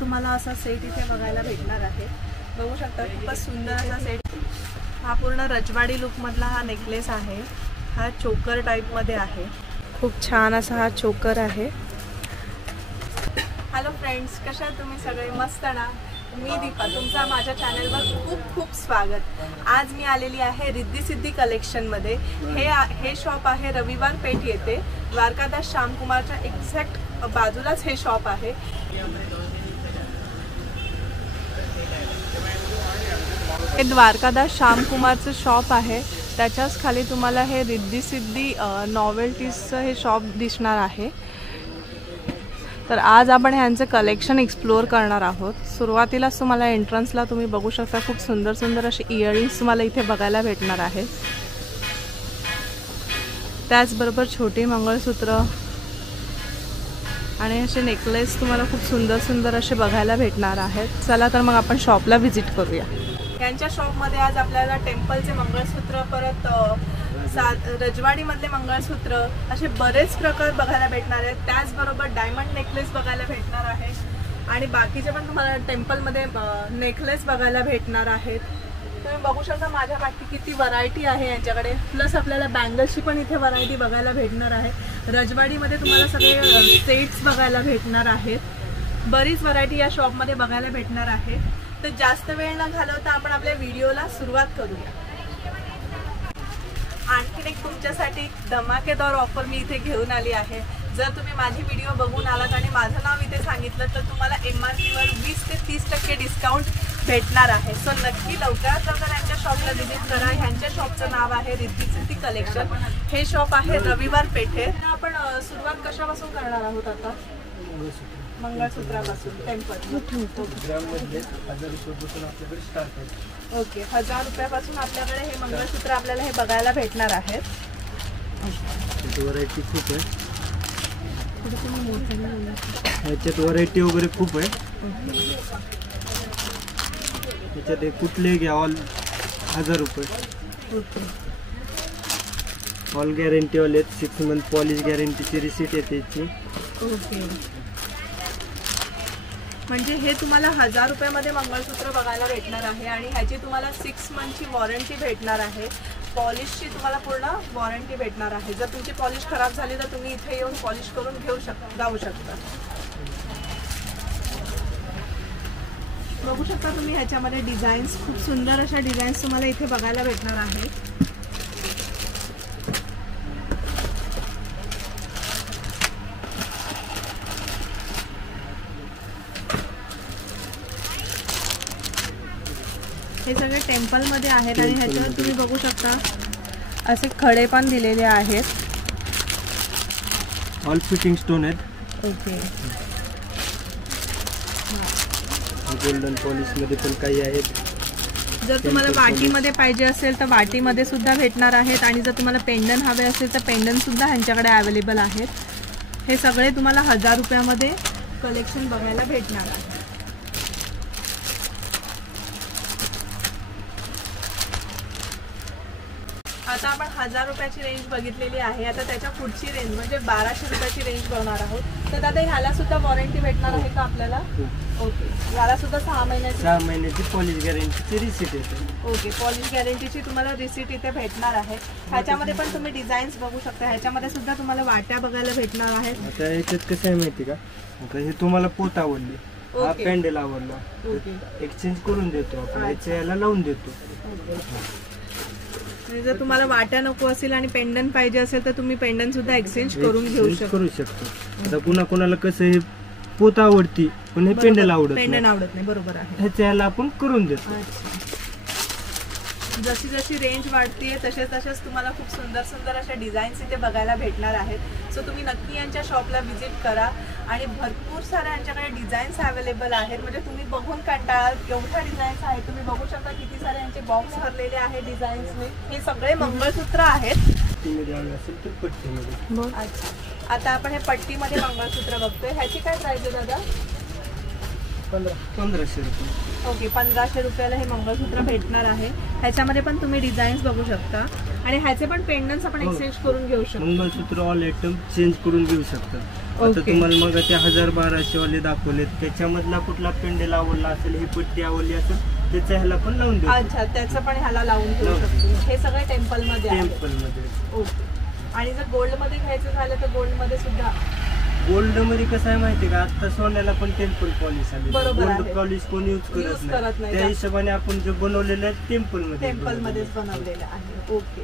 तुम्हाला असा सेट इथे बघायला भेटणार आहे। बघू शकता खूपच सुंदर असा सेट। हा पूर्ण रजवाडी लुक मधला हा नेकलेस आहे। हा चोकर टाइप मध्ये आहे। खूप छान असा हा चोकर आहे। हॅलो फ्रेंड्स, कशा आहात तुम्ही सगळे? मस्त ना? मी दीपा, तुमचा माझ्या चॅनलवर खूप खूप स्वागत। आज मी आलेली आहे रिद्धी सिद्धी कलेक्शन मध्ये। हे शॉप आहे रविवार पेठ येथे, द्वारकादास श्यामकुमारच्या एक्झॅक्ट बाजूलाच हे शॉप आहे। हे द्वारकादास श्यामकुमारचं शॉप आहे। त्याच्याच खाली तुम्हाला हे रिद्धी सिद्धी नॉवेल्टीजचं हे शॉप दिसणार आहे। तर आज आपण ह्यांचं कलेक्शन एक्सप्लोअर करणार आहोत। सुरुवातीलाच तुम्हाला एंट्रन्सला तुम्ही बघू शकता खूप सुंदर सुंदर असे इयरिंग्स तुम्हाला इथे बघायला भेटणार आहेत। त्याचबरोबर छोटी मंगळसूत्र आणि असे नेकलेस तुम्हाला खूप सुंदर सुंदर असे बघायला भेटणार आहेत। चला तर मग आपण शॉपला व्हिजिट करूया। यांच्या शॉपमध्ये आज आपल्याला टेम्पलचे मंगळसूत्र, परत रजवाडी मधले मंगळसूत्र, असे बरेच प्रकार बघायला भेटणार आहेत। त्याचबरोबर डायमंड नेकलेस बघायला भेटणार आहे आणि बाकीचे पण तुम्हाला टेम्पलमध्ये नेकलेस बघायला भेटणार आहेत। तुम्ही बघू शकता माझ्या पाठी किती व्हरायटी आहे यांच्याकडे। प्लस आपल्याला बँगल्सची पण इथे व्हरायटी बघायला भेटणार आहे। रजवाडीमध्ये तुम्हाला सगळे सेट्स बघायला भेटणार आहेत। बरीच व्हरायटी या शॉपमध्ये बघायला भेटणार आहे। तर जास्त वेळ न घालवता आपण आपल्या व्हिडिओला सुरुवात करूया। आणखीन एक तुमच्यासाठी धमाकेदार ऑफर मी इथे घेऊन आली आहे। जर तुम्ही माझी व्हिडिओ बघून आलात आणि माझं नाव इथे सांगितलं तर तुम्हाला MRP वर 20 ते 30% डिस्काउंट भेटणार आहे। सो नक्की लवकरात लवकर यांच्या शॉपला व्हिजिट करा। ह्यांच्या शॉपचं नाव आहे रिद्धी सिद्धी कलेक्शन। हे शॉप आहे रविवार पेठे। आपण सुरुवात कशापासून करणार आहोत आता? मंगळसूत्रापासून। टेम्पल ग्राममध्ये 1000 रुपयापासून आपल्याकडे स्टार्ट आहे। ओके, 1000 रुपयापासून आपल्याकडे हे मंगळसूत्र आपल्याला हे बघायला भेटणार आहेत। व्हरायटी खूप आहे, ह्याच्यात व्हरायटी वगैरे खूप आहे। ह्याच्यात कुठले घ्या, ऑल 1000 रुपये। ऑल गॅरंटी वाले 6 मंथ पॉलिश गॅरंटीची रिसीट येते याची। ओके, म्हणजे हे तुम्हाला 1000 रुपयामध्ये मंगळसूत्र बघायला भेटणार आहे आणि ह्याची तुम्हाला 6 मंथची वॉरंटी भेटणार आहे। पॉलिशची तुम्हाला पूर्ण वॉरंटी भेटणार आहे। जर तुमची पॉलिश खराब झाली तर तुम्ही इथे येऊन पॉलिश करून जाऊ शकता। बघू शकता तुम्ही ह्याच्यामध्ये डिझाईन्स, खूप सुंदर अशा डिझाईन्स तुम्हाला इथे बघायला भेटणार आहेत। हे सगळे टेम्पलमध्ये आहेत आणि ह्याच्यावर तुम्ही बघू शकता असे खडे पण दिलेले आहेत। ऑल फिटिंग स्टोन आहेत। ओके, गोल्डन पॉलिश मध्ये पण काही आहेत। जर तुम्हाला वाटीमध्ये पाहिजे असेल तर वाटीमध्ये सुद्धा भेटणार आहेत आणि जर तुम्हाला पेंडन हवे असेल तर पेंडन सुद्धा ह्यांच्याकडे अवेलेबल आहेत। हे सगळे तुम्हाला 1000 रुपयामध्ये कलेक्शन बघायला भेटणार आहे। आता आपण 1000 रुपयाची रेंज बघितलेली आहे। आता त्याच्या पुढची रेंज म्हणजे 1200 रुपयाची रेंज बघणार आहोत। तर दादा ह्याला सुद्धा वॉरंटी भेटणार आहे का आपल्याला? ओके, ह्याला सुद्धा 6 महिन्याची पॉलिश गॅरंटीची रिसीट येते। ओके, पॉलिश गॅरंटीची तुम्हाला रिसीट इथे भेटणार आहे। ह्याच्यामध्ये पण तुम्ही डिझाईन्स बघू शकता। ह्याच्यामध्ये सुद्धा तुम्हाला वाट्या बघायला भेटणार आहेत। आता याच्यात कसं आहे माहिती का, आता हे तुम्हाला पोत आवडली, हा पॅन्डल आवडला, एक्सचेंज करून देतो आपण, याच्या याला लावून देतो। जर तुम्हाला वाट्या नको असेल आणि पेंडन पाहिजे असेल तर तुम्ही पेंडन सुद्धा एक्सचेंज करून घेऊ शकतो। आता कुणाला कसं हे पोत आवडती पण हे पेंडन आवडत नाही, बरोबर आहे, ह्याच्या याला आपण करून देतो। जशी जशी रेंज वाढतीये तसेच तुम्हाला खूप सुंदर सुंदर अशा डिझाईन्स इथे बघायला भेटणार आहेत। सो तुम्ही नक्की यांच्या शॉपला व्हिजिट करा आणि भरपूर साऱ्या यांच्याकडे डिझाईन्स अवेलेबल आहेत। म्हणजे तुम्ही बघून कंटाळाल एवढ्या डिझाईन्स आहेत। तुम्ही बघू शकता किती सारे यांचे बॉक्स भरलेले आहेत डिझाईन्सने। हे सगळे मंगळसूत्र आहेत। अच्छा, आता आपण हे पट्टीमध्ये मंगळसूत्र बघतोय। ह्याची काय प्राइस आहे दादा? 1500 रुपये। ओके, 1500 रुपयाला हे मंगळसूत्र भेटणार आहे। ह्याच्यामध्ये पण तुम्ही डिझाईन्स बघू शकता आणि ह्याचे पण पेंडन्स आपण एक्सचेंज करून घेऊ शकतो। मंगळसूत्र ऑल आयटम चेंज करून घेऊ शकता। आता ओके. तुम्हाला मग ते 1000-1200 वाले दाखवले, त्याच्यामधला कुठला पेंडेल आवडला असेल, ही पट्टी आवडली असेल, त्याचा ह्याला पण लावून देतो. अच्छा, त्याचं पण ह्याला लावून ठेवू शकतो. हे सगळे टेम्पल मध्ये आहे. टेम्पल मध्ये. ओके. आणि जर गोल्ड मध्ये घ्यायचं झालं तर गोल्ड मध्ये सुद्धा. गोल्ड मध्ये कसं आहे माहिती का, आता सोन्याला पण टेम्पल पॉलिश आली. बरोबर आहे. गोल्ड पॉलिश कोणी यूज करत नाही. त्या हिशोबाने आपण जे बनवलेलं आहे टेम्पल मध्येच बनवलेलं आहे. ओके.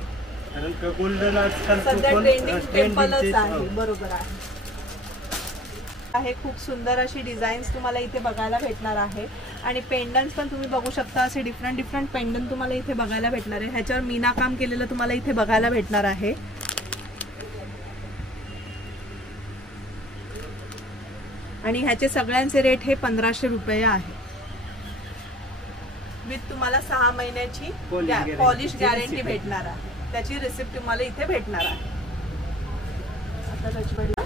कारण का गोल्डन आजकाल सध्या ट्रेंडिंग टेम्पलच आहे. बरोबर आहे. खूप सुंदर अशी डिझाईन्स तुम्हाला इथे बघायला भेटणार आहे. आणि पेंडन्स पण तुम्ही बघू शकता, असे डिफरंट पेंडन तुम्हाला इथे बघायला भेटणार आहे. ह्याच्यावर मीना काम केलेलं तुम्हाला इथे बघायला भेटणार आहे. आणि ह्याचे सगळ्यांचे रेट हे 1500 रुपये आहे. विथ तुम्हाला 6 महिन्याची पॉलिश गॅरंटी भेटणार आहे. त्याची रिसिप्ट तुम्हाला इथे भेटणार आहे. आता रजवाडीला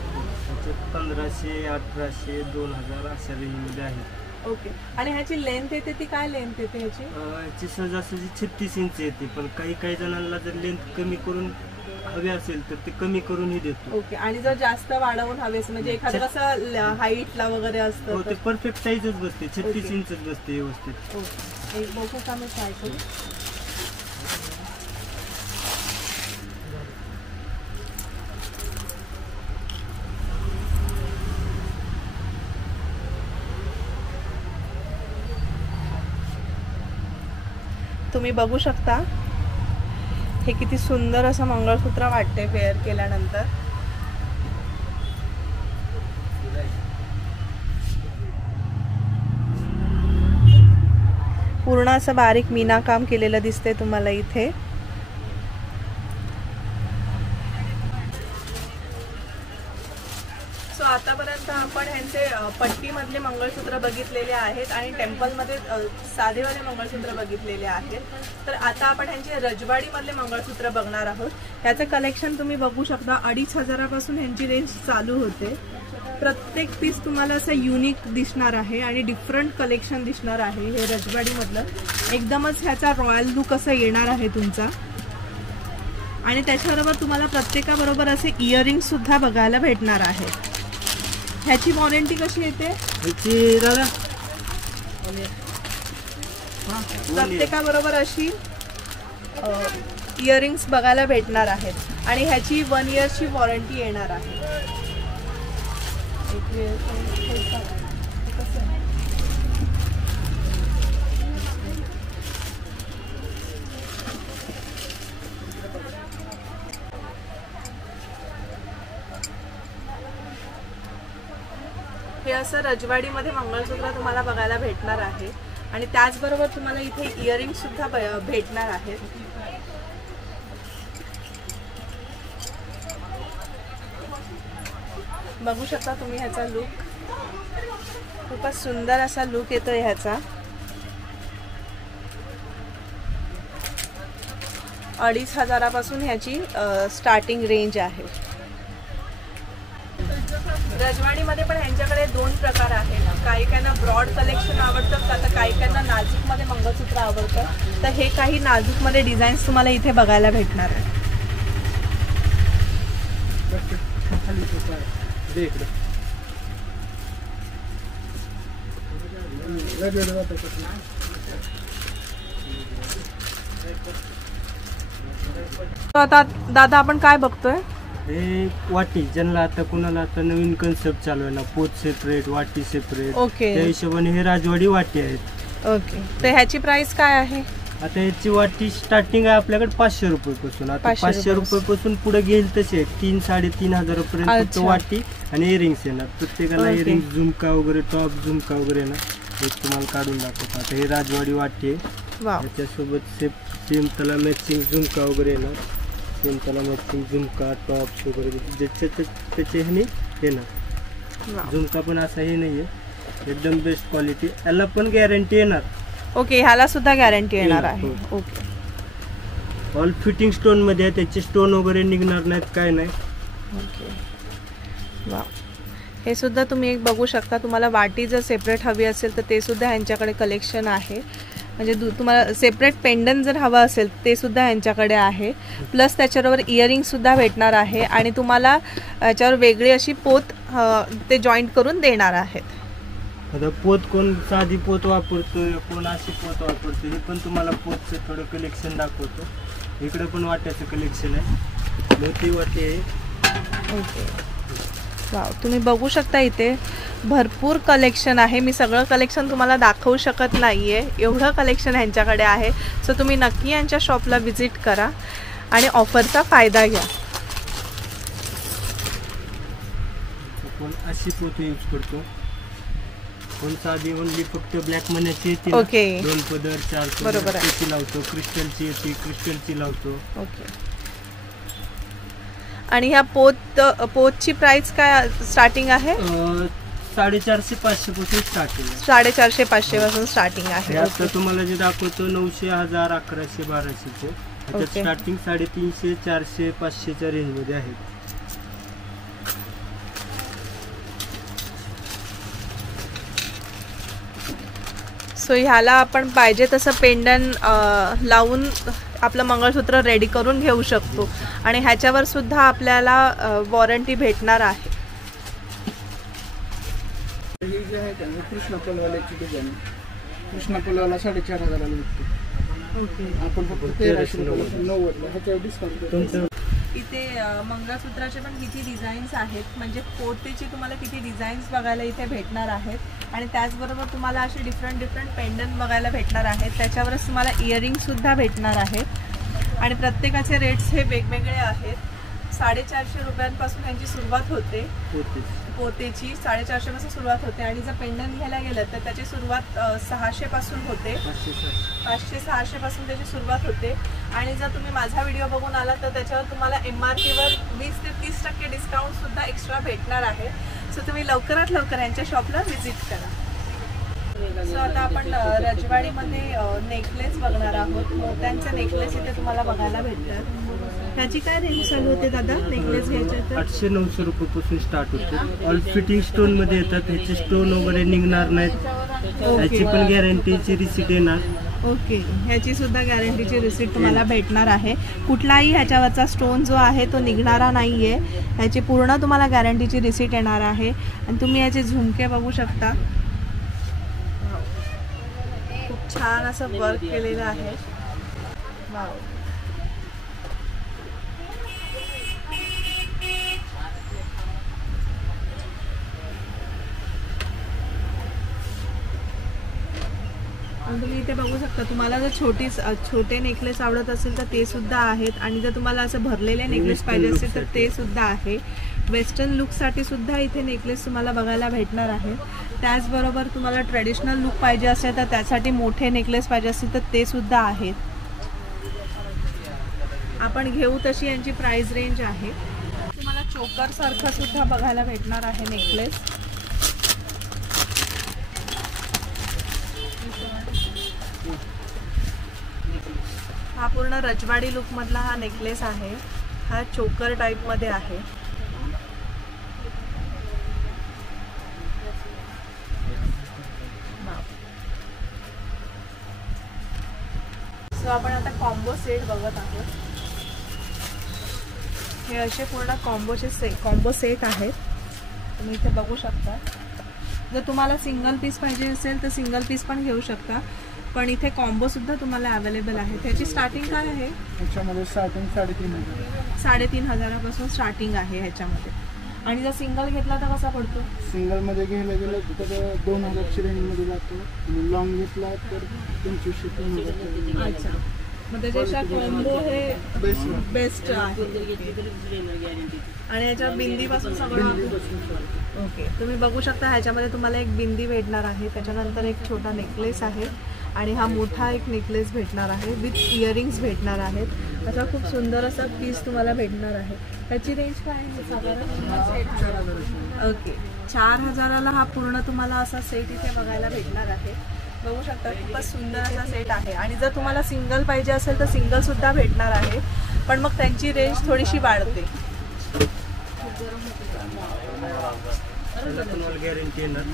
1500, 1800, 2000 अशा रेंज मध्ये आहे. ओके. आणि ह्याची लेंथ येते ती काय लेंथ येते ह्याची? ह्याची सहजासहजी 36 इंच येते, पण काही जणांना जर लेंथ कमी करून हवी असेल तर ते कमी करूनही देतो. ओके. आणि जर जास्त वाढवून हवेस म्हणजे एखादं कसं हाईटला वगैरे असतं, ते परफेक्ट साईजच बसते, 36 इंचच बसते व्यवस्थित. ओके. एक बघू का मी ट्राय करू. तुम्ही बघू शकता हे किती सुंदर असं मंगळसूत्र वाटते वेअर केल्यानंतर. पूर्ण असं बारीक मीना काम केलेलं दिसते तुम्हाला इथे. सो आतापर्यंत आपण ह्यांचे पट्टीमधले मंगळसूत्र बघितलेले आहेत आणि टेम्पलमध्ये साधेवाले मंगळसूत्र बघितलेले आहेत. तर आता आपण ह्यांचे रजवाडीमधले मंगळसूत्र बघणार आहोत. ह्याचं कलेक्शन तुम्ही बघू शकता. 2500 पासून ह्यांची रेंज चालू होते. प्रत्येक पीस तुम्हाला असं युनिक दिसणार आहे आणि डिफरंट कलेक्शन दिसणार आहे. हे रजवाडीमधलं एकदमच ह्याचा रॉयल लुक असं येणार आहे तुमचा. आणि त्याच्याबरोबर तुम्हाला प्रत्येकाबरोबर असे इयरिंग्स सुद्धा बघायला भेटणार आहे. ह्याची वॉरंटी कशी येते? प्रत्येकाबरोबर अशी इयरिंग्स बघायला भेटणार आहेत आणि ह्याची 1 इयरची वॉरंटी येणार आहे. हे असं रजवाडीमध्ये मंगळसूत्र तुम्हाला बघायला भेटणार आहे. आणि त्याचबरोबर तुम्हाला इथे इयरिंग सुद्धा भेटणार आहेत. बघू शकता तुम्ही ह्याचा लुक. खूपच सुंदर असा लुक येतोय ह्याचा. 2500 पासून ह्याची स्टार्टिंग रेंज आहे. रजवाडीमध्ये पण ह्यांच्याकडे 2 प्रकार आहेत. काही काहींना ब्रॉड कलेक्शन आवडतं, आता काही काहींना नाजूकमध्ये मंगळसूत्र आवडतं. तर हे काही नाजूकमध्ये डिझाईन्स तुम्हाला इथे बघायला भेटणार आहे. आता दादा आपण काय बघतोय? हे वाटी, ज्यांना आता कुणाला आता नवीन कन्सेप्ट चालू आहे ना, पोत सेपरेट, वाटी सेपरेट, ओके. त्या हिशोबाने हे राजवाडी वाटी आहेत. ओके. तर ह्याची प्राइस काय आहे? आता याची वाटी स्टार्टिंग आहे आपल्याकडे 500 रुपयापासून. आता 500 रुपयापासून पुढे घेईल तसे 3-3.5 पर्यंत फक्त वाटी आणि इयरिंग्स येणार. प्रत्येकाला इयरिंग झुमका वगैरे, टॉप झुमका वगैरे येणार. हे तुम्हाला काढून दाखवतो. आता हे राजवाडी वाटी आहे. त्याच्यासोबत सेम त्याला मॅचिंग झुमका वगैरे येणार. सेम त्याला मॅचिंग झुमका, टॉप्स वगैरे त्याचे ह्याने येणार. झुमका पण असा हे नाही आहे, एकदम बेस्ट क्वालिटी. याला पण गॅरंटी येणार. ओके. ह्याला सुद्धा गॅरंटी येणार आहे. ओके. ऑल फिटिंग स्टोन मध्ये आहे, त्याचे स्टोन वगैरे निघणार नाहीत, काय नाही. ओके. वा. हे सुद्धा तुम्ही एक बघू शकता. तुम्हाला वाटी जर सेपरेट हवी असेल तर ते सुद्धा ह्यांच्याकडे कलेक्शन आहे. म्हणजे तुम्हाला सेपरेट पेंडंट जर हवं असेल ते सुद्धा यांच्याकडे आहे. प्लस त्याच्याबरोबर इयरिंगसुद्धा भेटणार आहे आणि तुम्हाला याच्यावर वेगळी अशी पोत ते जॉईंट करून देणार आहेत. आता पोत कोण साधी पोत वापरतोय, कोण अशी पोत वापरतोय, हे पण तुम्हाला पोतचं थोडं कलेक्शन दाखवतो. इकडे पण वाट्याचं कलेक्शन आहे, मोठी वाटी आहे. ओके, वाव, तुम्ही बघू शकता इथे भरपूर कलेक्शन आहे. मी सगळं कलेक्शन तुम्हाला दाखवू शकत नाही आहे, एवढं कलेक्शन यांच्याकडे आहे. सो तुम्ही नक्की यांच्या शॉपला व्हिजिट करा आणि ऑफरचा फायदा घ्या. कोण अशी पोत यूज करतो, कोण साधी ओनली फक्त ब्लॅक मनीची येते. ओके, 2 पदर 4 पदर बरोबर आहे. त्याची लावतो, क्रिस्टलची येते, क्रिस्टलची लावतो. ओके, आणि ह्या पोतची प्राइस काय स्टार्टिंग आहे? 450-500 पासून स्टार्टिंग आहे. 450-500 पासून स्टार्टिंग आहे. आता तुम्हाला जे दाखवतो 900, 1000, 1100, 1200 ह्याच्यात स्टार्टिंग 350, 400, 500च्या रेंज मध्ये आहेत. सो ह्याला आपण पाहिजे तसं पेंडंट लावून आपलं मंगळसूत्र रेडी करून घेऊ शकतो आणि ह्याच्यावर सुद्धा आपल्याला वॉरंटी भेटणार आहे. हे जे आहे त्याने कृष्णा पलवाल्याची डिझाईन, कृष्णा पलवाला 4500 विकतो. ओके, आपण फक्त 1390 ह्याच्यावर डिस्काउंट. इथे मंगळसूत्राचे पण किती डिझाईन्स आहेत, म्हणजे पोतेची तुम्हाला किती डिझाईन्स बघायला इथे भेटणार आहेत आणि त्याचबरोबर तुम्हाला असे डिफरंट पेंडंट बघायला भेटणार आहेत. त्याच्यावरच तुम्हाला इयरिंगसुद्धा भेटणार आहेत आणि प्रत्येकाचे रेट्स हे वेगवेगळे आहेत. 450 रुपयांपासून यांची सुरुवात होते, पोतेची 450 पासून सुरुवात होते आणि जर पेंडंट घ्यायला गेलं तर त्याची सुरुवात 600 पासून होते, 500-600 पासून त्याची सुरुवात होते. आणि जर तुम्ही माझा व्हिडिओ बघून आला तर त्याच्यावर तुम्हाला MRPवर 20 ते 30% डिस्काउंट सुद्धा एक्स्ट्रा भेटणार आहे. सो तुम्ही लवकरात लवकर यांच्या शॉपला व्हिजिट करा. सो आता आपण रजवाडीमध्ये नेकलेस बघणार आहोत. मोत्यांचे नेकलेस इथे तुम्हाला बघायला भेटतात. त्याची काय रेंज चालू होते दादा नेकलेस घ्यायचे तर? 800-900 रुपयापासून स्टार्ट होते. ऑल फिटिंग स्टोन मध्ये येतात, ह्याचे स्टोन वगैरे निघणार नाहीत, ह्याची पण गॅरंटीची रिसीट येणार. ओके, ह्याची सुद्धा गॅरंटीची रिसीट तुम्हाला भेटणार आहे. कुठलाही ह्याच्यावरचा स्टोन जो आहे तो निघणारा नाही आहे, ह्याची पूर्ण तुम्हाला गॅरंटीची रिसीट येणार आहे. आणि तुम्ही याचे झुमके बघू शकता, खूप छान असं वर्क केलेलं आहे. वाव, तुम्ही इथे बघू शकता. तुम्हाला जर छोटे नेकलेस आवडत असेल तर ते सुद्धा आहेत आणि जर तुम्हाला असं भरलेले नेकलेस पाहिजे असेल तर ते सुद्धा आहे. वेस्टर्न लुकसाठी सुद्धा इथे नेकलेस तुम्हाला बघायला भेटणार आहे. त्याचबरोबर तुम्हाला ट्रेडिशनल लुक पाहिजे असेल तर त्यासाठी मोठे नेकलेस पाहिजे असेल तर ते सुद्धा आहेत. आपण घेऊ तशी यांची प्राइस रेंज आहे. तुम्हाला चोकर सारखं सुद्धा बघायला भेटणार आहे नेकलेस. हा पूर्ण रजवाडी लुक मधला हा नेकलेस आहे. हा चोकर टाइप मध्ये आहे. सो आपण आता कॉम्बो सेट बघत आहोत. हे असे पूर्ण कॉम्बो सेट आहेत, तुम्ही इथे बघू शकता. जर तुम्हाला सिंगल पीस पाहिजे असेल तर सिंगल पीस पण घेऊ शकता, पण इथे कॉम्बो सुद्धा तुम्हाला अवेलेबल आहे. त्याची स्टार्टिंग काय आहे? ह्याच्यामध्ये स्टार्टिंग 3500. 3500 पासून स्टार्टिंग आहे ह्याच्यामध्ये. आणि जर सिंगल घेतला तर कसा पडतो? सिंगलमध्ये घ्यायला गेलं तर 2000ची रेंजमध्ये जातो आणि लॉंग घेतला तर 2500-3000. अच्छा, मग त्याच्यापेक्षा कॉम्बो हे बेस्ट आहे. आणि याच्या बिंदीपासून सगळं. ओके, तुम्ही बघू शकता ह्याच्यामध्ये तुम्हाला एक बिंदी भेटणार आहे, त्याच्यानंतर एक छोटा नेकलेस आहे आणि हा मोठा एक नेकलेस भेटणार आहे विथ इयरिंग्स भेटणार आहेत. असा खूप सुंदर असा पीस तुम्हाला भेटणार आहे. त्याची रेंज काय आहे साधारण? ओके, 4000ला हा पूर्ण तुम्हाला असा सेट इथे बघायला भेटणार आहे. बघू शकता खूपच सुंदर असा सेट आहे. आणि जर तुम्हाला सिंगल पाहिजे असेल तर सिंगल सुद्धा भेटणार आहे, पण मग त्यांची रेंज थोडीशी वाढते. त्याला तुम्हाला गॅरंटी येणार.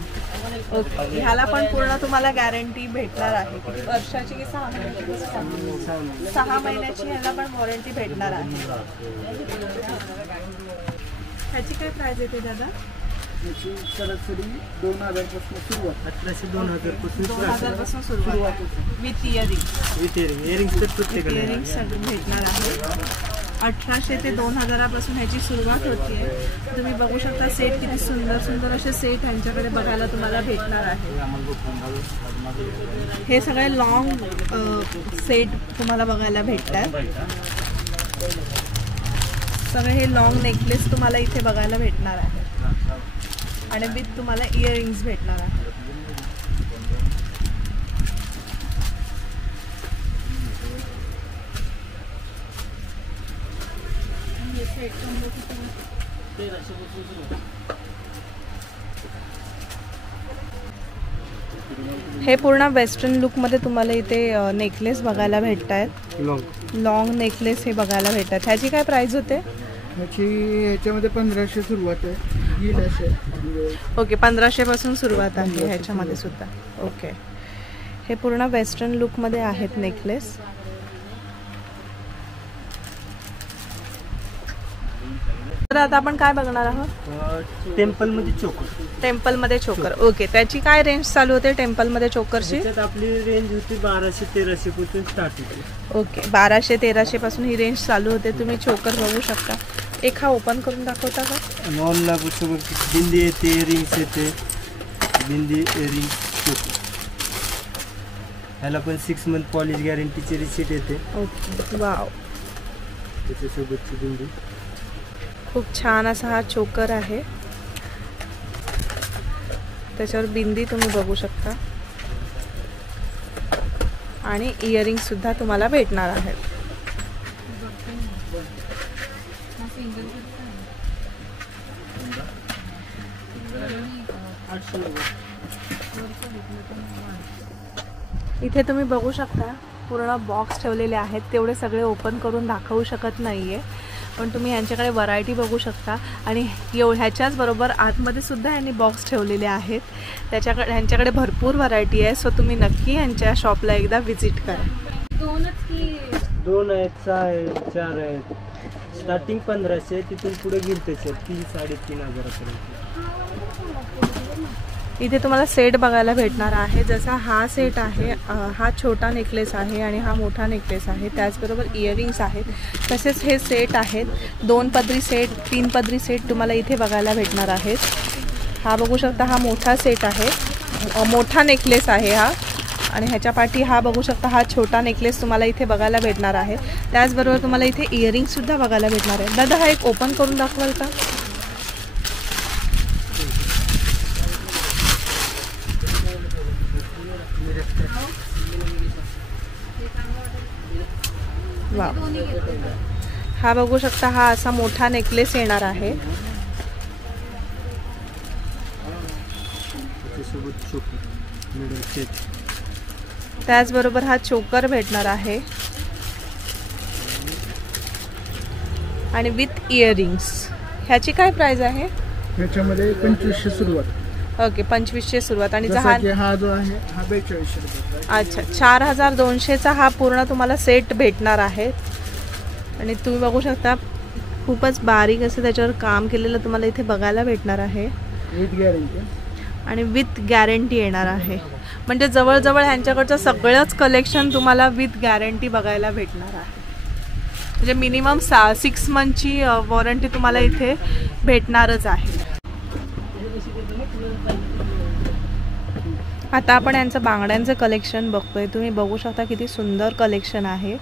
ओके, ह्याला पण पूर्ण तुम्हाला गॅरंटी भेटणार आहे. किती वर्षाची की 6 महिन्याची? 6 महिन्याची ह्याला पण वॉरंटी भेटणार आहे. ह्याची काय प्राइस येते दादा? याची सरासरी 2000 पासून सुरुवात. 1800-2000 पासून 2000 पासून सुरुवात विथ इयरिंग. विथ इयरिंग तर प्रत्येकाला इयरिंग सगळं भेटणार आहे. 1800 ते 2000 पासून ह्याची सुरुवात होती. तुम्ही बघू शकता सेट किती सुंदर सुंदर असे सेट ह्यांच्याकडे बघायला तुम्हाला भेटणार आहे. हे सगळे लॉंग सेट तुम्हाला बघायला भेटतात. सगळे हे लॉंग नेकलेस तुम्हाला इथे बघायला भेटणार आहे आणि विथ तुम्हाला इयरिंग्स भेटणार आहे. हे पूर्ण वेस्टर्न लुकमध्ये तुम्हाला इथे नेकलेस बघायला भेटत आहेत. लॉंग नेकलेस हे बघायला भेटतात. ह्याची काय प्राइस होते? ह्याच्यामध्ये 1500 सुरुवात आहे. ओके, 1500 पासून सुरुवात आहे ह्याच्यामध्ये सुद्धा. ओके, हे पूर्ण वेस्टर्न लुकमध्ये आहेत नेकलेस. तर आता आपण काय बघणार आहोत? टेम्पल मध्ये चोकर. टेम्पल मध्ये चोकर. ओके, त्याची काय रेंज चालू होते टेम्पल मध्ये चोकरची? आपली रेंज होती 1200-1300 पासून स्टार्ट होते. ओके, 1200-1300 पासून ही रेंज चालू होते. तुम्ही चोकर बघू शकता. एक हा ओपन करून दाखवता का? मॉलला बिंदी येते, रिंग्स येते, बिंदी रिंग चोकर. ह्याला पण 6 मंथ पॉलिश गॅरंटीची रिसीट येते. ओके, वाव, त्याच्यासोबतची बिंदी. खूप छान असा हा चोकर आहे. त्याच्यावर बिंदी तुम्ही बघू शकता आणि इयरिंग सुद्धा तुम्हाला भेटणार आहेत. इथे तुम्ही बघू शकता पूर्ण बॉक्स ठेवलेले आहेत. तेवढे सगळे ओपन करून दाखवू शकत नाहीये, पण तुम्ही यांच्याकडे व्हरायटी बघू शकता. आणि ह्याच्याच बरोबर आतमध्ये सुद्धा यांनी बॉक्स ठेवलेले आहेत. ह्यांच्याकडे भरपूर व्हरायटी आहे. सो तुम्ही नक्की यांच्या शॉपला एकदा व्हिजिट करा. 2 आहेत, 6 आहेत, 4 आहेत. स्टार्टिंग 1500, तिथून पुढे गेल त्याच्यात 3-3,500 इथे तुम्हाला सेट बघायला भेटणार आहे. जसा हा सेट आहे, हा छोटा नेकलेस आहे आणि हा मोठा नेकलेस आहे. त्याचबरोबर इयरिंग्स आहेत. तसेच हे सेट आहेत. 2 पदरी सेट, 3 पदरी सेट तुम्हाला इथे बघायला भेटणार आहेत. हा बघू शकता, हा मोठा सेट आहे, मोठा नेकलेस आहे हा. आणि ह्याच्या पाठी हा बघू शकता, हा छोटा नेकलेस तुम्हाला इथे बघायला भेटणार आहे. त्याचबरोबर तुम्हाला इथे इयरिंग्ससुद्धा बघायला भेटणार आहे. दादा, हा एक ओपन करून दाखवाल का? वाव, हा बघू शकता, हा असा मोठा नेकलेस येणार आहे. त्याचबरोबर हा चोकर भेटणार आहे आणि विथ इयरिंग्स. ह्याची काय प्राइस आहे? ह्याच्यामध्ये 2500 सुरुवात. ओके, 2500 सुरुवात. आणि हा जो आहे हा 4200 रुपये. अच्छा, 4200चा हा पूर्ण तुम्हाला सेट भेटणार आहे. आणि तुम्ही बघू शकता खूपच बारीक असं त्याच्यावर काम केलेलं तुम्हाला इथे बघायला भेटणार आहे. विथ गॅरंटी आणि विथ गॅरंटी येणार आहे. म्हणजे जवळजवळ ह्यांच्याकडचं सगळंच कलेक्शन तुम्हाला विथ गॅरंटी बघायला भेटणार आहे. म्हणजे मिनिमम 6 मंथची वॉरंटी तुम्हाला इथे भेटणारच आहे. आता आपण यांचं बांगड्यांचं कलेक्शन बघतोय. तुम्ही बघू शकता किती सुंदर कलेक्शन आहे.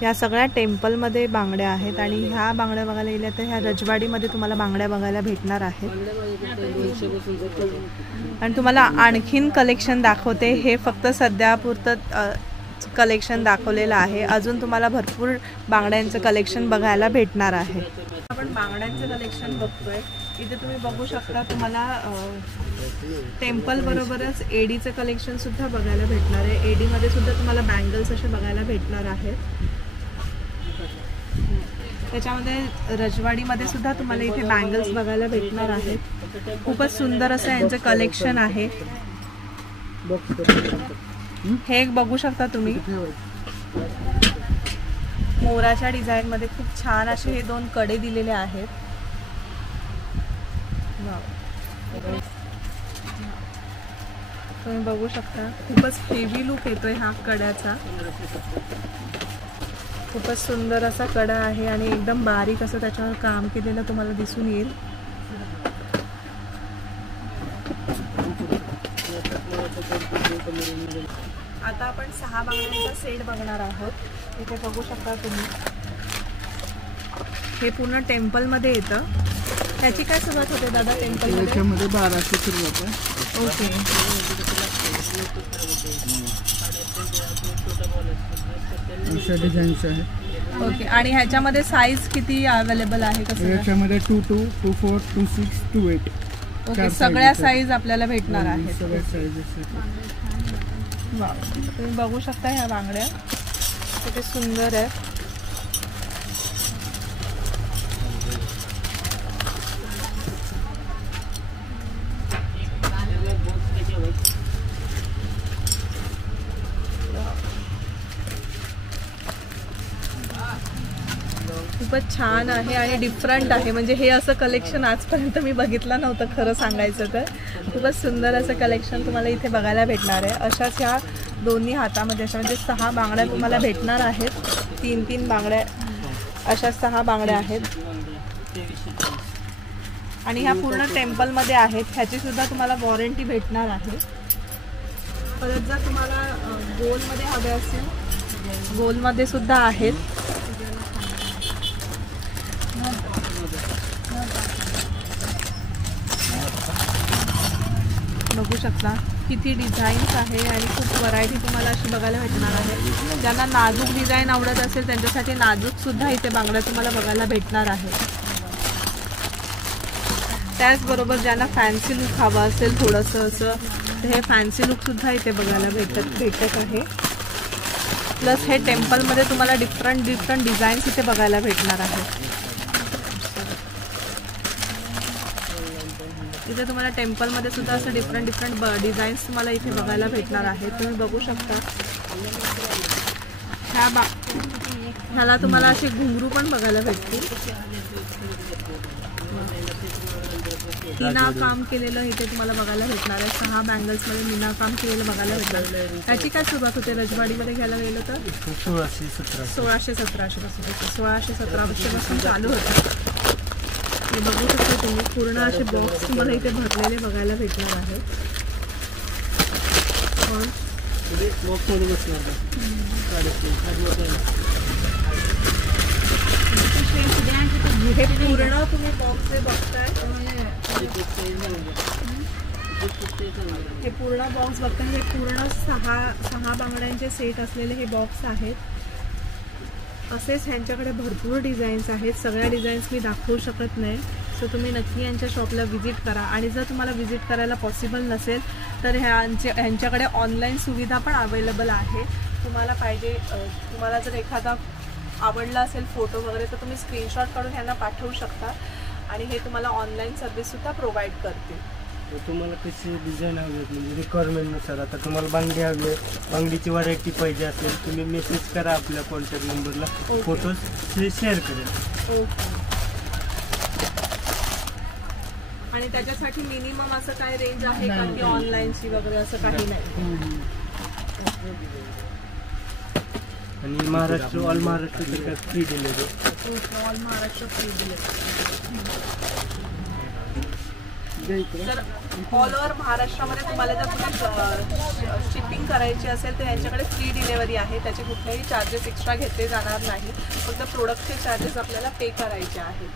ह्या सगळ्या टेम्पलमध्ये बांगड्या आहेत आणि ह्या बांगड्या बघायला गेल्या तर ह्या रजवाडीमध्ये तुम्हाला बांगड्या बघायला भेटणार आहेत. आणि तुम्हाला आणखीन कलेक्शन दाखवते. हे फक्त सध्यापुरतं कलेक्शन दाखवलेलं आहे. अजून तुम्हाला भरपूर बांगड्यांचं कलेक्शन बघायला भेटणार आहे. आपण बांगड्यांचं कलेक्शन बघतोय. इथे तुम्ही बघू शकता तुम्हाला टेम्पल बरोबरच एडीचं कलेक्शन सुद्धा बघायला भेटणार आहे. एडीमध्ये सुद्धा तुम्हाला बँगल्स असे बघायला भेटणार आहेत. त्याच्यामध्ये रजवाडीमध्ये सुद्धा तुम्हाला इथे बँगल्स बघायला भेटणार आहेत. खूपच सुंदर असं यांचं कलेक्शन आहे. हे एक बघू शकता तुम्ही, मोराच्या डिझाईन मध्ये खूप छान असे हे 2 कडे दिलेले आहेत. तुम्ही बघू शकता खूपच हेवी लुक येतोय हा कड्याचा. खूपच सुंदर असा कडा आहे आणि एकदम बारीक असं त्याच्यावर काम केलेलं तुम्हाला दिसून येईल. आता आपण 6 बांगड्यांचा सेट बघणार आहोत. इथे बघू शकता तुम्ही, हे पूर्ण टेम्पल मध्ये येतं. त्याची काय सुरुवात होते दादा टेम्पल मध्ये? याच्यामध्ये 1200 सुरुवात आहे. ओके. अशा डिझाईन्स आहेत. ओके. आणि ह्याच्यामध्ये साईज किती अवेलेबल आहे? कसं? याच्यामध्ये 22, 24, 26, 28. ओके, सगळ्या साईज आपल्याला भेटणार आहेत. सगळ्या साईजेस आहेत. तुम्ही बघू शकता ह्या बांगड्या किती सुंदर आहेत. खूपच छान आहे आणि डिफरंट आहे. म्हणजे हे असं कलेक्शन आजपर्यंत मी बघितलं नव्हतं खरं सांगायचं तर. खूपच सुंदर असं कलेक्शन तुम्हाला इथे बघायला भेटणार आहे. अशाच ह्या दोन्ही हातामध्ये अशा म्हणजे 6 बांगड्या तुम्हाला भेटणार आहेत. 3-3 बांगड्या, अशा 6 बांगड्या आहेत. आणि ह्या पूर्ण टेम्पलमध्ये आहेत. ह्याची सुद्धा तुम्हाला वॉरंटी भेटणार आहे. परत जर तुम्हाला गोलमध्ये हवे असेल, गोलमध्ये सुद्धा आहेत. बघू शकता किती डिझाईन्स आहे आणि खूप व्हरायटी तुम्हाला अशी बघायला भेटणार आहे. ज्यांना नाजूक डिझाईन आवडत असेल त्यांच्यासाठी नाजूक सुद्धा इथे बांगड्या तुम्हाला बघायला भेटणार आहे. त्याचबरोबर ज्यांना फॅन्सी लुक हवा असेल थोडंसं असं, तर हे फॅन्सी लुक सुद्धा इथे बघायला भेटत आहे. प्लस हे टेम्पलमध्ये तुम्हाला डिफरंट डिझाईन्स इथे बघायला भेटणार आहे. इथे तुम्हाला टेम्पलमध्ये सुद्धा असं डिफरंट डिझाईन्स तुम्हाला इथे बघायला भेटणार आहेत. तुम्ही बघू शकता ह्याला तुम्हाला असे घुंगरू पण बघायला भेटतील. मीना काम केलेलं इथे तुम्हाला बघायला भेटणार आहे. 6 बँगल्समध्ये मीना काम केलेलं बघायला भेटणार. ह्याची काय सुरुवात होते रजवाडीमध्ये घ्यायला गेलं तर? 1617 वर्षापासून चालू होतं. हे बघू शकता तुम्ही, पूर्ण असे बॉक्स तुम्हाला इथे भरलेले बघायला भेटणार आहेत. हे पूर्ण तुम्ही बॉक्स जे बघताय, हे पूर्ण बॉक्स बघताय, हे पूर्ण 6 बांगड्यांचे सेट असलेले हे बॉक्स आहेत. असेच ह्यांच्याकडे भरपूर डिझाईन्स आहेत. सगळ्या डिझाईन्स मी दाखवू शकत नाही. सो तुम्ही नक्की यांच्या शॉपला व्हिजिट करा. आणि जर तुम्हाला व्हिजिट करायला पॉसिबल नसेल तर ह्यांच्याकडे ऑनलाईन सुविधा पण अवेलेबल आहे. तुम्हाला जर एखादा आवडला असेल फोटो वगैरे तर तुम्ही स्क्रीनशॉट काढून ह्यांना पाठवू शकता आणि हे तुम्हाला ऑनलाईन सर्व्हिससुद्धा प्रोव्हाइड करतील. तुम्हाला कशी डिझाईन हवी म्हणजे रिक्वायरमेंटनुसार. आता तुम्हाला बांगडी हवी आहे, बांगडीची व्हरायटी पाहिजे असेल तुम्ही मेसेज करा आपल्या कॉन्टॅक्ट नंबरला. फोटोज शेअर करेल. ओके. आणि त्याच्यासाठी मिनिमम असं काय रेंज आहे का की ऑनलाईनची वगैरे असं काही नाही? आणि Maharashtra all Maharashtra free delivery. All Maharashtra free delivery. तर ऑल ओव्हर महाराष्ट्रामध्ये तुम्हाला जर कुठे शिपिंग करायची असेल तर यांच्याकडे फ्री डिलेवरी आहे. त्याचे कुठलेही चार्जेस एक्स्ट्रा घेतले जाणार नाही. फक्त प्रोडक्टचे चार्जेस आपल्याला पे करायचे आहेत.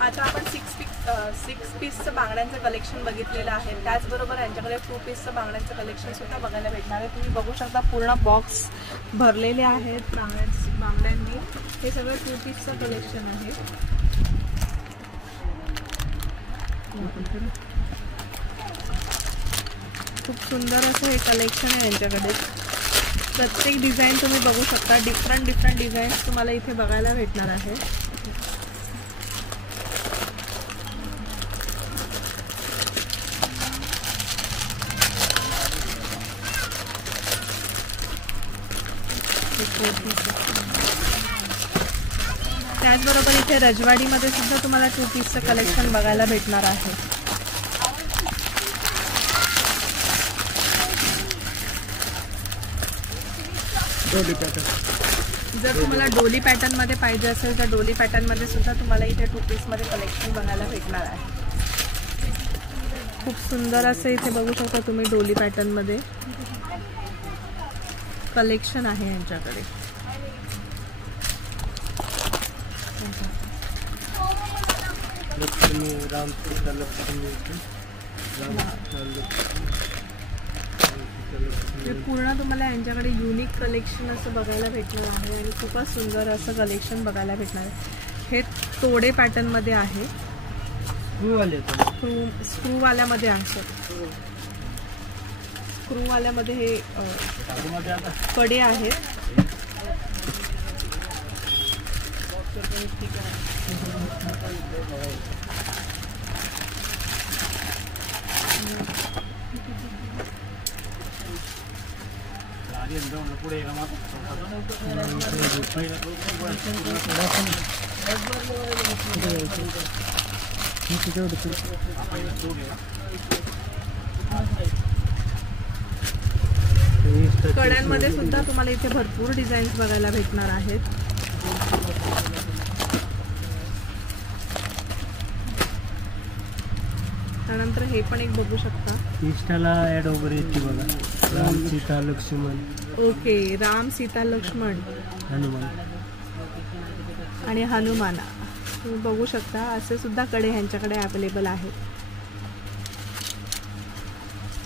आता आपण 6 पीसचं बांगड्यांचं कलेक्शन बघितलेलं आहे. त्याचबरोबर यांच्याकडे 2 पीसचं बांगड्यांचं कलेक्शन सुद्धा बघायला भेटणार आहे. तुम्ही बघू शकता पूर्ण बॉक्स भरलेले आहेत बांगड्यांनी. हे सगळं 2 पीसचं कलेक्शन आहे. खूप सुंदर असं हे कलेक्शन आहे यांच्याकडे. प्रत्येक डिझाईन तुम्ही बघू शकता, डिफरंट डिझाईन्स तुम्हाला इथे बघायला भेटणार आहे. त्याचबरोबर इथे रजवाडीमध्ये सुद्धा तुम्हाला 2 पीसचं कलेक्शन बघायला भेटणार आहे. जर तुम्हाला डोली पॅटर्न मध्ये पाहिजे असेल तर डोली पॅटर्न मध्ये सुद्धा तुम्हाला इथे 2 पीस मध्ये कलेक्शन बघायला भेटणार आहे. खूप सुंदर असं इथे बघू शकता तुम्ही डोली पॅटर्न मध्ये कलेक्शन आहे यांच्याकडे. पूर्ण तुम्हाला यांच्याकडे युनिक कलेक्शन असं बघायला भेटणार आहे आणि खूपच सुंदर असं कलेक्शन बघायला भेटणार आहे. हे तोडे पॅटर्न मध्ये आहे, स्क्रूवाल्यामध्ये आहे. स्क्रूवाल्यामध्ये हे कडे आहेत. कड्यांमध्ये सुद्धा तुम्हाला इथे भरपूर डिझाईन्स बघायला भेटणार आहेत. त्यानंतर हे पण एक बघू शकता, इंस्टाला ऍड वगैरे येते बघा, राम सीता लक्ष्मण. ओके, राम सीता लक्ष्मण हनुमान आणि हनुमाना तुम्ही बघू शकता. असे सुद्धा कडे ह्यांच्याकडे अवेलेबल आहेत.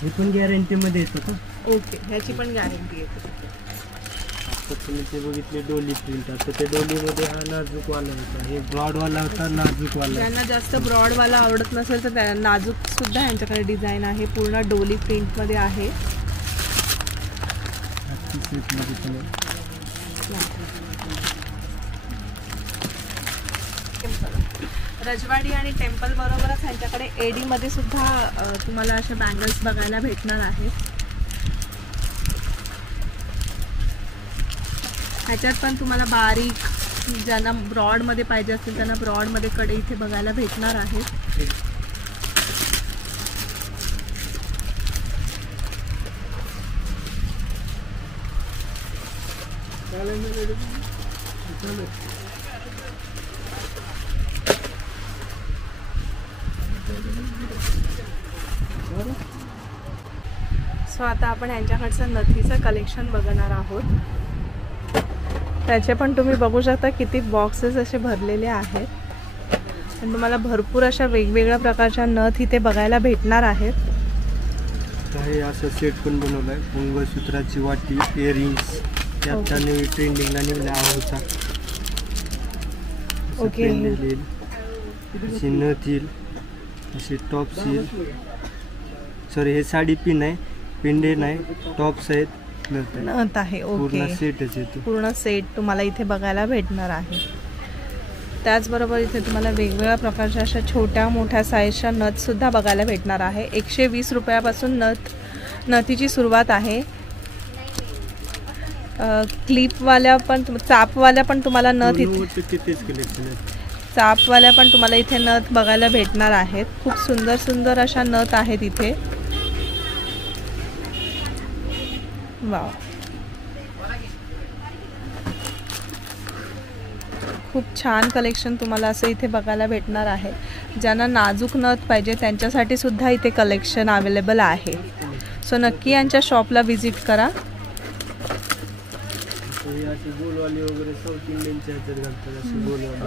हे पण गॅरंटी मध्ये येतं का? ओके, ह्याची पण गॅरंटी येते. आता तुम्ही ते बघितले डोली प्रिंट, आता त्या डोलीमध्ये हा नाजूकवाला होता, हे ब्रॉडवाला होता, नाजूकवाला. ज्यांना जास्त ब्रॉडवाला आवडत नसेल तर त्या नाजूक सुद्धा ह्यांच्याकडे डिझाईन आहे. पूर्ण डोली प्रिंटमध्ये आहे. रजवाडी आणि टेम्पल बरोबरच ह्यांच्याकडे एडी मध्ये सुद्धा तुम्हाला अशा बँगल्स बघायला भेटणार आहेत. ह्याच्यात पण तुम्हाला बारीक, ज्यांना ब्रॉड मध्ये पाहिजे असतील त्यांना ब्रॉड मध्ये कडे इथे बघायला भेटणार आहेत. सो आता आपण यांच्याकडचं नथीचं कलेक्शन बघणार आहोत. त्याचे पण तुम्ही बघू शकता किती बॉक्सेस असे भरलेले आहेत आणि तुम्हाला भरपूर अशा वेगवेगळ्या प्रकारच्या नथ इथे बघायला भेटणार आहेत. काही असं सेट पण बनवलाय, मंगळसूत्राची वाटी, इयरिंग्स, त्यात नवी ट्रेंडिंगला निघाला होता. ओके, अशी नथ येईल, अशी टॉप्स येईल. सॉरी, हे साडी पिन आहे, पिंडे नाही, टॉप्स आहेत, नथ आहे. ओके, पूर्ण सेटच येतो. पूर्ण सेट तुम्हाला इथे बघायला भेटणार आहे. त्याचबरोबर इथे तुम्हाला वेगवेगळ्या प्रकारच्या अशा छोट्या मोठ्या साईजच्या नथ सुद्धा बघायला भेटणार आहे. 120 रुपयापासून नथीची सुरुवात आहे. क्लिपवाल्या पण, चापवाल्या पण तुम्हाला नथ इथे, चापवाल्या पण तुम्हाला इथे नथ बघायला भेटणार आहेत. खूप सुंदर सुंदर अशा नथ आहेत इथे. वाव, खूप छान कलेक्शन तुम्हाला असं इथे बघायला भेटणार आहे. ज्यांना नाजूक नथ पाहिजे त्यांच्यासाठी सुद्धा इथे कलेक्शन अवेलेबल आहे. सो नक्की यांच्या शॉपला व्हिजिट करा.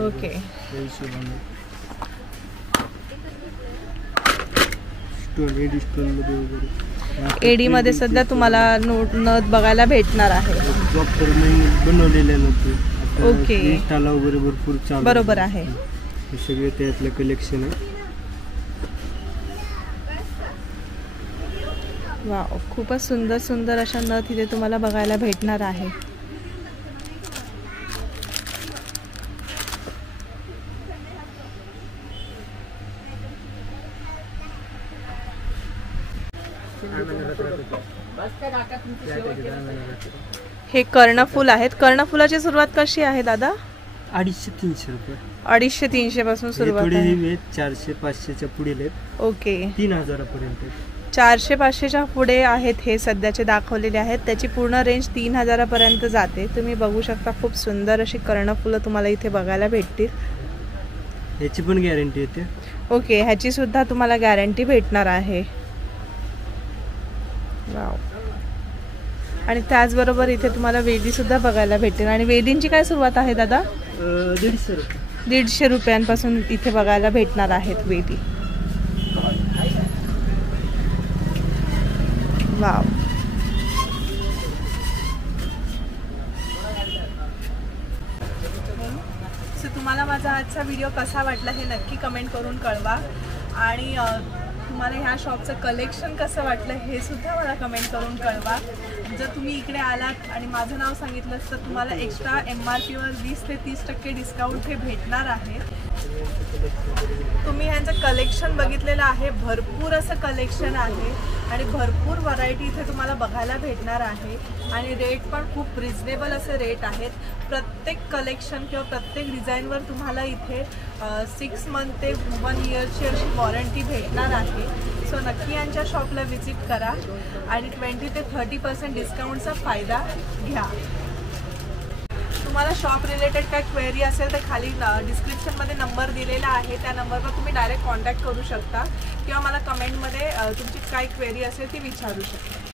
ओके, एडी मध्ये सध्या तुम्हाला नथ बघायला भेटणार आहे. बनवलेले नव्हते. ओके, इंस्टाला वगैरे भरपूर चालू, बरोबर आहे. हे सगळे त्यातलं कलेक्शन आहे. वाव, खूपच सुंदर सुंदर अशा नथ इथे तुम्हाला बघायला भेटणार आहे. हे कर्णफूल आहेत. कर्णफुलाची सुरुवात कशी आहे दादा? 250-300 रुपये. 250-300 पासून सुरुवात थोडे आहे. हे 400-500च्या पुढे आहेत. ओके, 3000 पर्यंत. 400-500च्या पुढे आहेत हे सध्याचे दाखवलेले आहेत. त्याची पूर्ण रेंज 3000 पर्यंत जाते. तुम्ही बघू शकता खूप सुंदर अशी कर्णफुलं तुम्हाला इथे बघायला भेटतील. ह्याची पण गॅरंटी येते. ओके, ह्याची सुद्धा तुम्हाला गॅरंटी भेटणार आहे. वाव. आणि त्याचबरोबर इथे तुम्हाला वेली सुद्धा बघायला भेटेल. आणि वेलींची काय सुरुवात आहे दादा? 150 रुपये. 150 रुपयांपासून इथे बघायला भेटणार आहेत वेली. वाव. सो तुम्हाला माझा आजचा व्हिडिओ कसा वाटला हे नक्की कमेंट करून कळवा. आणि तुम्हाला ह्या शॉपचं कलेक्शन कसं वाटलं हे सुद्धा मला कमेंट करून कळवा. जर तुम्ही इकडे आलात आणि माझं नाव सांगितलं तर तुम्हाला एक्स्ट्रा MRPवर 20 ते 30% डिस्काउंट हे भेटणार आहे. तुम्ही ह्यांचं कलेक्शन बघितलेलं आहे. भरपूर असं कलेक्शन आहे आणि भरपूर व्हरायटी इथे तुम्हाला बघायला भेटणार आहे. आणि रेट पण खूप रिजनेबल असे रेट आहेत. प्रत्येक कलेक्शन किंवा प्रत्येक डिझाईनवर तुम्हाला इथे 6 मंथ ते 1 इयरची अशी वॉरंटी भेटणार आहे. सो नक्की यांच्या शॉपला व्हिजिट करा आणि 20 ते 30% डिस्काउंटचा फायदा घ्या. तुम्हाला शॉप रिलेटेड काय क्वेरी असेल तर खाली डिस्क्रिप्शनमध्ये नंबर दिलेला आहे. त्या नंबरवर तुम्ही डायरेक्ट कॉन्टॅक्ट करू शकता किंवा मला कमेंटमध्ये तुमची काय क्वेरी असेल ती विचारू शकता.